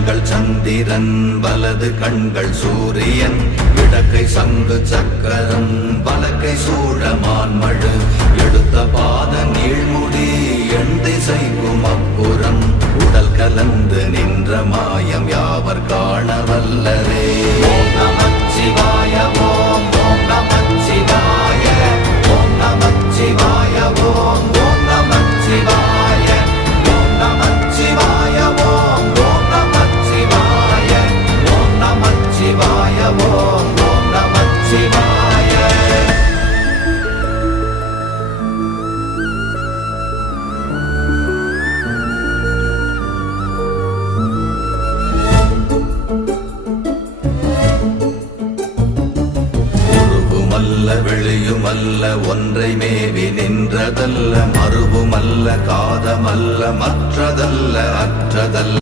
கண்கள் சந்திரன் வலது கண்கள் சூரியன் இடக்கை சங்கு சக்கரம் வலக்கை சூழமான்மழு எடுத்த பாத நீழ்முடி எண் திசைக்கும் அப்புறம் உடல் கலந்து நின்ற மாயம் யாவர் காண வல்லரே. ஓம் நமச்சிவாய ஓம் ஓம் நமச்சிவாய ஓம் நமச்சிவாய ஓம் ஓம் நமச்சிவாய ஓம் நமச்சிவாய ஓம் ஓம் நமச்சிவாய ஓம் நமச்சிவாய ஓம் ஓம் நமச்சிவாய. வெளியுமல்ல ஒன்றை மேவி நின்றதல்ல மறுவுமல்ல காதமல்ல மற்றதல்ல அற்றதல்ல